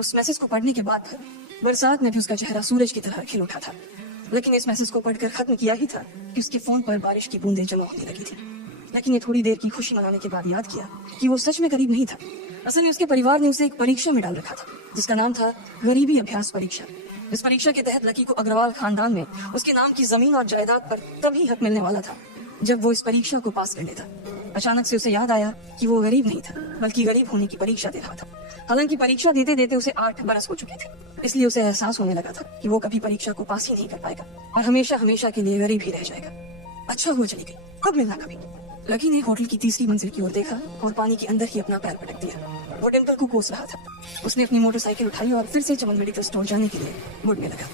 उस मैसेज को पढ़ने के बाद बरसात में भी उसका चेहरा सूरज की तरह खिल उठा था। लेकिन इस मैसेज को पढ़कर खत्म किया ही था कि उसके फोन पर बारिश की बूंदें जमा होने लगी थी। लेकिन ये थोड़ी देर की खुशी मनाने के बाद याद किया कि वो सच में गरीब नहीं था। असल में उसके परिवार ने उसे एक परीक्षा में डाल रखा था जिसका नाम था गरीबी अभ्यास परीक्षा। इस परीक्षा के तहत लकी को अग्रवाल खानदान में उसके नाम की जमीन और जायदाद पर तभी हक मिलने वाला था जब वो इस परीक्षा को पास कर लेता। अचानक से उसे याद आया कि वो गरीब नहीं था बल्कि गरीब होने की परीक्षा दे रहा था। हालांकि परीक्षा देते देते उसे 8 बरस हो चुके थे, इसलिए उसे एहसास होने लगा था कि वो कभी परीक्षा को पास ही नहीं कर पाएगा और हमेशा हमेशा के लिए गरीब ही रह जाएगा। अच्छा हुआ चली गई, अब मिलना कभी। लकी ने होटल की तीसरी मंजिल की ओर देखा और पानी के अंदर ही अपना पैर पटक दिया। वो डिम्पल को कोस रहा था। उसने अपनी मोटरसाइकिल उठाई और फिर से चमन मेडिकल स्टोर जाने के लिए मुड़ने लगा।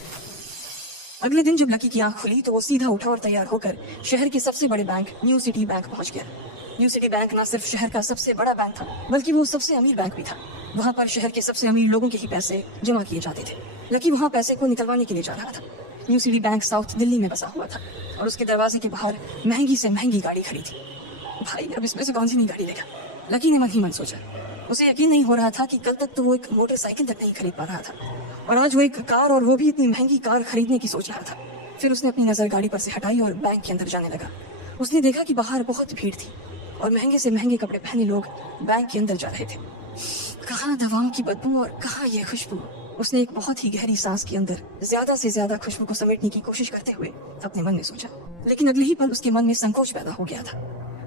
अगले दिन जब लकी की आंख खुली तो वो सीधा उठा और तैयार होकर शहर के सबसे बड़े बैंक न्यू सिटी बैंक पहुंच गया। न्यू सिटी बैंक न सिर्फ शहर का सबसे बड़ा बैंक था बल्कि वो सबसे अमीर बैंक भी था। वहाँ पर शहर के सबसे अमीर लोगों के ही पैसे जमा किए जाते थे। लकी वहाँ पैसे को निकलवाने के लिए जा रहा था। New city bank south Delhi में बसा हुआ था और उसके दरवाजे के बाहर महंगी से महंगी गाड़ी खड़ी थी। भाई अब इसमें से कौन सी नई गाड़ी लेगा, लकी ने मन ही मन सोचा। उसे यकीन नहीं हो रहा था कि कल तक तो वो एक मोटरसाइकिल तक नहीं खरीद पा रहा था और आज वो एक कार, और वो भी इतनी महंगी कार खरीदने की सोच रहा था। फिर उसने अपनी नजर गाड़ी पर से हटाई और बैंक के अंदर जाने लगा। उसने देखा कि बाहर बहुत भीड़ थी और महंगे से महंगे कपड़े पहने लोग बैंक के अंदर जा रहे थे। कहाँ दवाओं की बदबू और कहाँ ये खुशबू। उसने एक बहुत ही गहरी सांस के अंदर ज्यादा से ज्यादा खुशबू को समेटने की कोशिश करते हुए अपने मन में सोचा। लेकिन अगले ही पल उसके मन में संकोच पैदा हो गया था।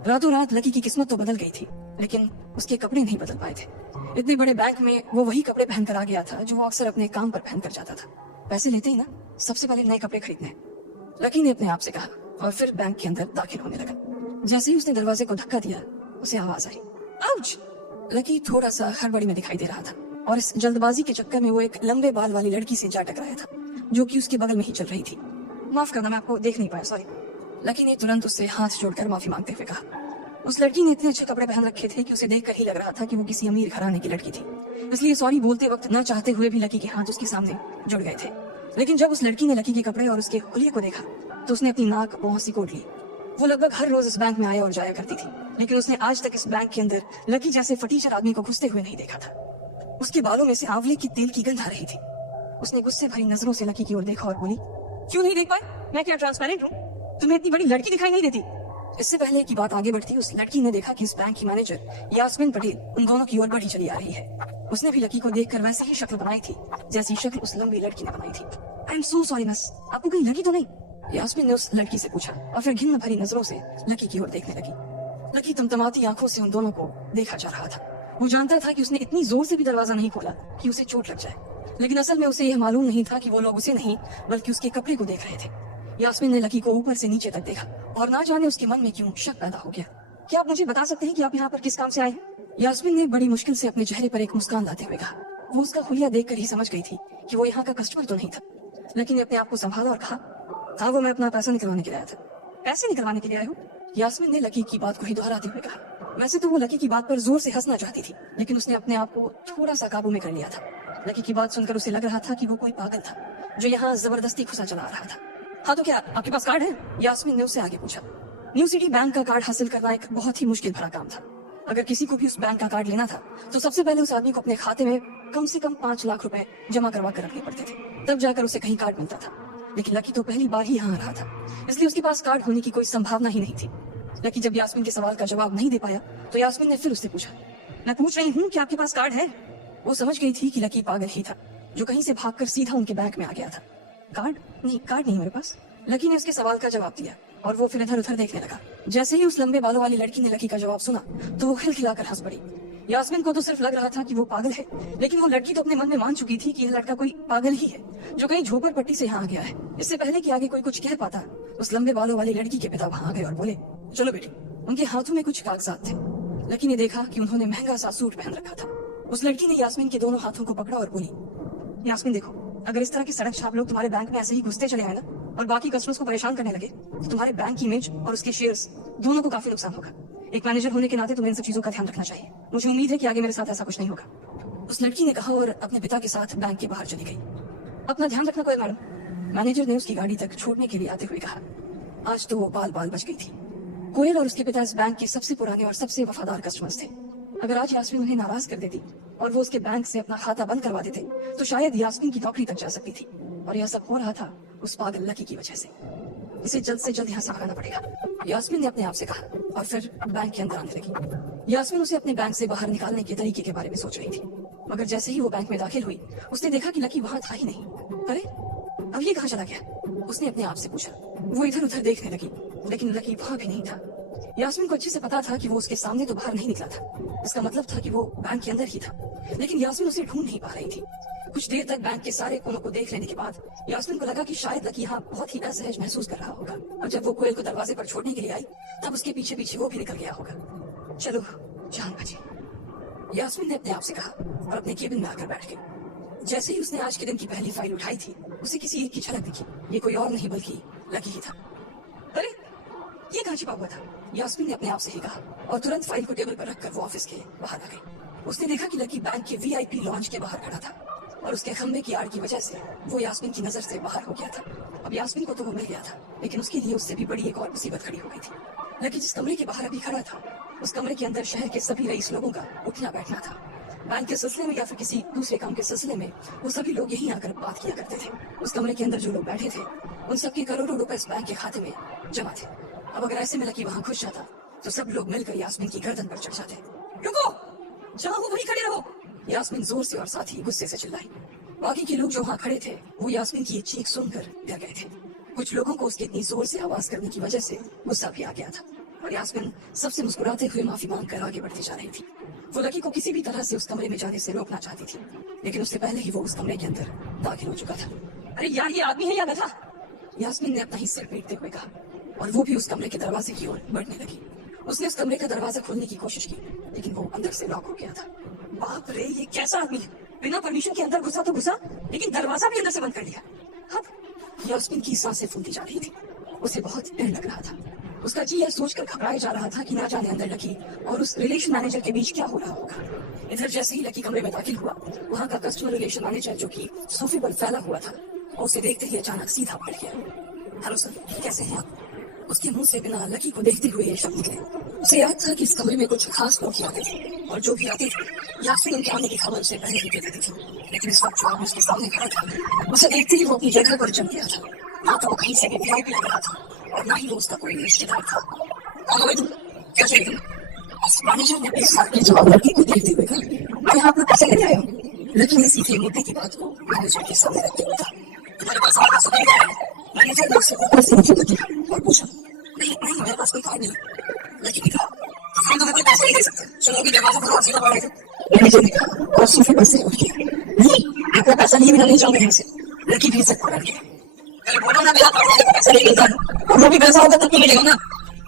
रातों रात लकी की किस्मत तो बदल गई थी लेकिन उसके कपड़े नहीं बदल पाए थे। इतने बड़े बैंक में वो वही कपड़े पहनकर आ गया था जो वो अक्सर अपने काम पर पहनकर जाता था। पैसे लेते ही ना सबसे पहले नए कपड़े खरीदने, लकी ने अपने आप से कहा और फिर बैंक के अंदर दाखिल होने लगा। जैसे ही उसने दरवाजे को धक्का दिया उसे आवाज आई, आउच! लकी थोड़ा सा हड़बड़ी में दिखाई दे रहा था और इस जल्दबाजी के चक्कर में वो एक लंबे बाल वाली लड़की से जा टकराया था जो कि उसके बगल में ही चल रही थी। माफ करना, मैं आपको देख नहीं पाया, सॉरी। लकी ने तुरंत उससे हाथ जोड़कर माफी मांगते हुए कहा। उस लड़की ने इतने अच्छे कपड़े पहन रखे थे कि उसे देखकर ही लग रहा था कि वो किसी अमीर घराने की लड़की थी, इसलिए सॉरी बोलते वक्त न चाहते हुए भी लकी के हाथ उसके सामने जुड़ गए थे। लेकिन जब उस लड़की ने लकी के कपड़े और उसके हुलिये को देखा तो उसने अपनी नाक बहुत सी कोट ली। वो लगभग हर रोज इस बैंक में आया और जाया करती थी लेकिन उसने आज तक इस बैंक के अंदर लकी जैसे फटीचर आदमी को घुसते हुए नहीं देखा था। उसके बालों में से आंवले की तेल की गंध आ रही थी। उसने गुस्से भरी नजरों से लकी की ओर देखा और बोली, क्यों नहीं देख पाए? मैं क्या ट्रांसपेरेंट हूँ? तुम्हें इतनी बड़ी लड़की दिखाई नहीं देती? इससे पहले की बात आगे बढ़ती, उस लड़की ने देखा कि इस बैंक की मैनेजर यास्मीन पटेल उन दोनों की ओर बढ़ी चली आ रही है। उसने भी लकी को देखकर वैसी ही शक्ल बनाई थी जैसी शक्ल उस लंबी लड़की ने बनाई थी। I am so sorry miss, आपको कहीं लगी तो नहीं? यास्मीन ने उस लड़की से पूछा और फिर घिन्न भरी नजरों से लकी की ओर देखने लगी। लकी तमतमाती आंखों से उन दोनों को देखा जा रहा था। वो जानता था कि उसने इतनी जोर से भी दरवाजा नहीं खोला कि उसे चोट लग जाए, लेकिन असल में उसे यह मालूम नहीं था कि वो लोग उसे नहीं बल्कि उसके कपड़े को देख रहे थे। यास्मीन ने लकी को ऊपर से नीचे तक देखा और ना जाने उसके मन में क्यों शक पैदा हो गया। क्या आप मुझे बता सकते हैं कि आप यहाँ पर किस काम से आए हैं? यास्मीन ने बड़ी मुश्किल से अपने चेहरे पर एक मुस्कान लाते हुए कहा। वो उसका हुलिया देखकर ही समझ गई थी कि वो यहाँ का कस्टमर तो नहीं था, लेकिन अपने आप को संभाला और कहा, हाँ वो मैं अपना पैसा निकलवाने के लिए आया था। पैसे निकलवाने के लिए आए हो? यास्मीन ने लकी की बात को ही दोहराते हुए कहा। वैसे तो वो लकी की बात पर जोर से हंसना चाहती थी लेकिन उसने अपने आप को थोड़ा सा काबू में कर लिया था। लकी की बात सुनकर उसे लग रहा था कि वो कोई पागल था जो यहाँ जबरदस्ती घुसा चला आ रहा था। हाँ तो क्या आपके पास कार्ड है? यास्मीन ने उससे आगे पूछा। न्यू सिटी बैंक का कार्ड हासिल करना एक बहुत ही मुश्किल भरा काम था। अगर किसी को भी उस बैंक का कार्ड लेना था तो सबसे पहले उस आदमी को अपने खाते में कम से कम 5 लाख रुपए जमा करवा कर रखने पड़ते थे, तब जाकर उसे कहीं कार्ड मिलता था। लेकिन लकी तो पहली बार ही यहाँ आ रहा था, इसलिए उसके पास कार्ड होने की कोई संभावना ही नहीं थी। लकी जब यास्मीन के सवाल का जवाब नहीं दे पाया तो यास्मीन ने फिर उससे पूछा, मैं पूछ रही हूँ कि आपके पास कार्ड है? वो समझ गई थी कि लकी पागल ही था जो कहीं से भागकर सीधा उनके बैंक में आ गया था। कार्ड नहीं, कार्ड नहीं मेरे पास। लकी ने उसके सवाल का जवाब दिया और वो फिर इधर उधर देखने लगा। जैसे ही उस लंबे बालों वाली लड़की ने लकी का जवाब सुना तो वो खिलखिलाकर हंस पड़ी। यास्मीन को तो सिर्फ लग रहा था कि वो पागल है, लेकिन वो लड़की तो अपने मन में मान चुकी थी कि यह लड़का कोई पागल ही है जो कहीं झोपड़पट्टी से यहाँ आ गया है। इससे पहले कि आगे कोई कुछ कह पाता, उस लंबे बालों वाली लड़की के पिता वहाँ आ गए और बोले, चलो बेटी। उनके हाथों में कुछ कागजात थे। लकी ने देखा कि उन्होंने महंगा सा सूट पहन रखा था। उस लड़की ने यास्मीन के दोनों हाथों को पकड़ा और बोली, यास्मीन देखो, अगर इस तरह के सड़क छाप लोग तुम्हारे बैंक में ऐसे ही घुसते चले आए ना और बाकी कस्टमर्स को परेशान करने लगे तो तुम्हारे बैंक की इमेज और उसके शेयर्स दोनों को काफी नुकसान होगा। एक मैनेजर होने के नाते तुम्हें इन सब चीजों का ध्यान रखना चाहिए। मुझे उम्मीद है कि आगे मेरे साथ ऐसा कुछ नहीं होगा। उस लड़की ने कहा और अपने पिता के साथ बैंक के बाहर चली गई। अपना ध्यान रखना कोई मैडम, मैनेजर ने उसकी गाड़ी तक छोड़ने के लिए आते हुए कहा। आज तो वो बाल बाल बच गई थी। कोयल और उसके पिता इस बैंक के सबसे पुराने और सबसे वफादार कस्टमर्स थे। अगर आज यास्मीन उन्हें नाराज कर देती और वो उसके बैंक से अपना खाता बंद करवा देते तो शायद यास्मीन की नौकरी तक जा सकती थी। और यह सब हो रहा था उस पागल लकी की वजह से। इसे जल्द से जल्द यहाँ से हटाना पड़ेगा, यास्मीन ने अपने आप से कहा और फिर बैंक के अंदर आने लगी। यास्मीन उसे अपने बैंक से बाहर निकालने के तरीके के बारे में सोच रही थी, मगर जैसे ही वो बैंक में दाखिल हुई उसने देखा कि लकी वहां था ही नहीं। अरे अब ये कहाँ चला गया, उसने अपने आप से पूछा। वो इधर उधर देखने लगी लेकिन लकी वहां भी नहीं था। यास्मीन को अच्छे से पता था कि वो उसके सामने तो बाहर नहीं निकला था, इसका मतलब था कि वो बैंक के अंदर ही था, लेकिन यास्मीन उसे ढूंढ नहीं पा रही थी। कुछ देर तक बैंक के सारे कोनों को देख लेने के बाद यास्मीन को लगा कि शायद लकी यहाँ बहुत ही असहज महसूस कर रहा होगा। और जब वो कोयल को दरवाजे पर छोड़ने के लिए आई तब उसके पीछे पीछे वो भी निकल गया होगा। चलो जान बची, यास्मीन ने अपने आप से कहा और अपने केबिन में आकर बैठ गई। जैसे ही उसने आज के दिन की पहली फाइल उठाई थी उसे किसी एक की झलक दिखी। ये कोई और नहीं बल्कि लकी ही था। अरे ये कहाँ छिपा हुआ था, यास्मीन ने अपने आप से ही कहा और तुरंत फाइल को टेबल पर रखकर वो ऑफिस के बाहर आ गई। उसने देखा कि लकी बैंक के VIP लॉन्च के बाहर खड़ा था और उसके खंबे की आड़ की वजह से वो यास्मीन की नजर से बाहर हो गया था। अब यास्मीन को तो वो मिल गया था, लेकिन उसके लिए उससे भी बड़ी एक और मुसीबत खड़ी हो गई थी। लकी जिस कमरे के बाहर अभी खड़ा था उस कमरे के अंदर शहर के सभी रईस लोगों का उठना बैठना था। बैंक के सिलसिले में या फिर किसी दूसरे काम के सिलसिले में वो सभी लोग यहीं आकर बात किया करते थे। उस कमरे के अंदर जो लोग बैठे थे उन सबके करोड़ों रुपए इस बैंक के खाते में जमा थे। अब अगर ऐसे में लकी वहां घुस जाता तो सब लोग मिलकर यास्मीन की गर्दन पर चढ़ जाते। रुको, जहां हो वहीं खड़े रहो, यास्मीन जोर से और साथ ही गुस्से से चिल्लाई। बाकी के लोग जो वहां खड़े थे वो यास्मीन की ये चीख सुनकर डर गए थे। कुछ लोगों को उसके इतनी जोर से आवाज करने की वजह से गुस्सा भी आ गया था और यास्मीन सबसे मुस्कुराते हुए माफी मांगकर आगे बढ़ती जा रही थी। वो लकी को किसी भी तरह से उस कमरे में जाने से रोकना चाहती थी, लेकिन उससे पहले ही वो उस कमरे के अंदर दाखिल हो चुका था। अरे यार, ये आदमी है या गधा, यास्मीन ने अपना ही सिर पीटते हुए कहा और वो भी उस कमरे के दरवाजे की ओर बढ़ने लगी। उसने उस कमरे का दरवाजा खोलने की कोशिश की लेकिन वो अंदर से लॉक हो गया था। बाप रे, ये कैसा आदमी है, बिना परमिशन के अंदर घुसा तो घुसा लेकिन दरवाजा भी अंदर से बंद कर लिया। हद। यास्मीन की सांसें फूलती जा रही थी, उसे बहुत डर लग रहा था। उसका जी यह सोचकर घबराया जा रहा था कि ना जाने अंदर लकी और उस रिलेशन मैनेजर के बीच क्या हो रहा होगा। इधर जैसे ही लकी कमरे में दाखिल हुआ वहां का कस्टमर रिलेशन मैनेजर जो कि सोफे पर फैला हुआ था और उसे देखते ही अचानक सीधा पड़ गया। हेलो सर, कैसे हैं आप? उसके मुंह से बिना लकी को देखते हुए ये शब्द निकले। उसे याद था कि इस कमरे में कुछ खास लोग आते थे और जो भी आते थे यास्मीन उनके आने की खबर से पहले ही दे देती थी, लेकिन इस वक्त जो आदमी उसके सामने खड़ा था उसे देखते ही वो अपनी जगह पर जम गया था। ना तो वो कहीं से भी VIP लग रहा था और ना ही वो उसका कोई रिश्तेदार था। क्या चाहिए तुम्हें? मैनेजर ने अपने साथ के जवाब लड़की को देखते हुए कहा, मैं यहाँ पर पैसे लेने आया हूँ। लड़की ने सीधे मुद्दे की बात को मैनेजर के सामने रखते हुए कहा, तुम्हारे पास आवाज सुनाई दे रहा है? मैनेजर ने उसे ऊपर से नीचे देखा और पूछा, नहीं मेरे पास कोई कार्ड नहीं। लड़की ने कहा, हम तुम्हें कोई पैसे नहीं दे सकते, चलो अभी दरवाजा खोलो, सीधा बाहर आओ। मैनेजर ने कहा और सोफे पर से उठ गया, नहीं आपका पैसा नहीं, नहीं जाओगे यहाँ से। लड़की भी इज्जत पकड़ गया, बोलो ना मेरा कार्ड वाले को पैसा नहीं मिलता और वो भी पैसा होता तब तो मिलेगा ना।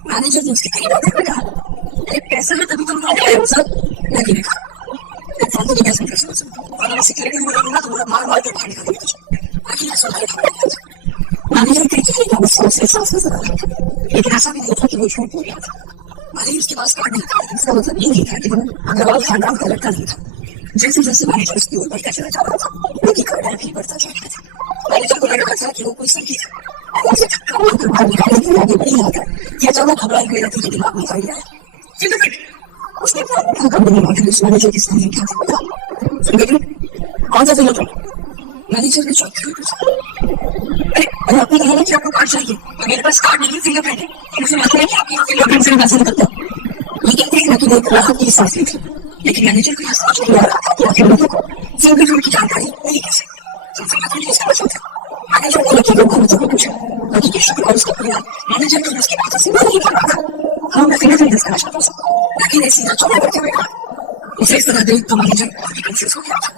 मैनेजर ने उसके करीब आकर कहा, अरे पैसा है तभी तुम कार्ड आए हो सर। लड़की ने कहा, फालतू की पैसे नहीं सकते और मैं सिक्योरिटी में बोलूंगा तो मार मार के बाहर निकाल देंगे। आखिर ऐसा हमारे खबर था। मैनेजर कहीं ना उसको से एहसास नजर आ रहा था, लेकिन ऐसा भी नहीं था कि वो झूठ बोल रहा था। भले ही उसके पास कार्ड नहीं था, इसका मतलब ये नहीं था कि वो अग्रवाल खानदान का लड़का नहीं था। जैसे जैसे मैनेजर उसकी ओर बढ़ता चला जा रहा था लड़की का डर भी बढ़ता जा रहा था। मैनेजर को लग रहा था कि वो कोई संगी था और उसे धक्का मारकर बाहर निकालने के लिए आगे बढ़ी आता यह अचानक घबराई हुई लड़की के दिमाग में आइडिया है। उसने अपना कमरे में आकर उस मैनेजर के सामने क्या था, कौन सा फिंगर प्रिंट? मैनेजर ने चौंक कर पूछा, अरे आपने कहा ना कि आपको कार्ड चाहिए, मेरे पास कार्ड नहीं, फिंगरप्रिंट है। मुझे मालूम है कि आपके फिंगरप्रिंट से पैसा निकलता है। ये कहते हैं कि एक राहत की सांस ली थी, लेकिन मैनेजर को यह समझ नहीं आ रहा था कि आखिर लोगों को फिंगरप्रिंट की जानकारी मिली कैसे। फिंगरप्रिंट किसका बचा था? मैनेजर ने लड़की को घूमते हुए पूछा। लड़की की शक्ल और उसका परिवार मैनेजर को उसकी बातों से नहीं कर रहा था। हाँ, मैं फिंगरप्रिंट दिखाना चाहता हूँ। लड़की ने सीधा चौड़ा करते हुए कहा। उसे इस तरह देख तो मैनेजर और भी कंफ्यूज हो गया था।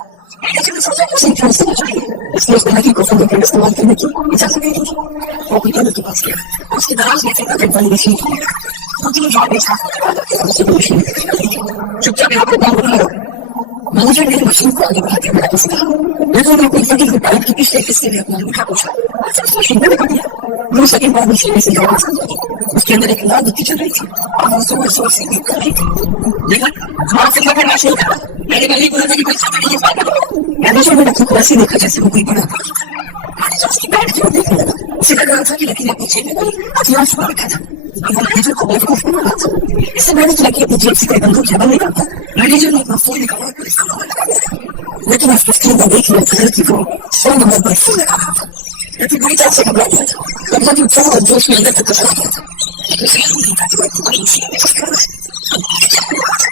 मैनेजर ने सोचा कि उसे क्या करना चाहिए, इसलिए उसने लड़की को फिंगरप्रिंट इस्तेमाल करने की इजाजत दे दी। वो अपनी टेबल के पास गया, उसके दराज में फिंगरप्रिंट वाली मशीन खोलने लगा। चुपचाप यहाँ पर काम कर रहा है। मैनेजर ने मशीन को आगे बढ़ाते हुए कहा, मैंने अपनी फिंगर के पैर के पिछले हिस्से में अपना अंगूठा पूछा, फिर मशीन में लगा दिया। 2 सेकंड बाद मशीन में से आवाज आ गई, उसके अंदर एक लाल बत्ती चल रही थी और वो जोर से बीप कर रही थी। लेकिन हमारा फिंगर मैच नहीं कर रहा। मैंने पहले बोला था कि कोई खाता नहीं है। मैनेजर ने लड़की को ऐसे देखा जैसे वो कोई बड़ा आदमी था। मैनेजर उसकी पैर की ओर देखने लगा उसे लग रहा था कि लकी ने अपनी जेब में हथियार छुपा रखा था। वो मैनेजर को बेवकूफ बना था। इससे मैंने कि लकी अपनी जेब से कोई बंदूक या बम निकालता। मैनेजर ने अपना फोन निकाला और पुलिस का नंबर लगा दिया। लेकिन उसके स्क्रीन पर देख लिया था कि वो 100 नंबर पर फोन लगा रहा था। लकी बुरी तरह से घबरा गया था। लगभग उत्साह और जोश में अंदर तक चला गया था। उसे याद नहीं था कि वो इतनी बड़ी मुसीबत में फंस गया था।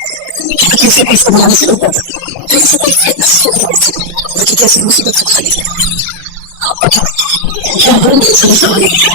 लेकिन से इसको बुलाने से रोका था। तो इसे कोई फेक मैसेज हो गया था। लेकिन कैसे मुसीबत से खाली था। क्या बोल रही थी समझ नहीं आया।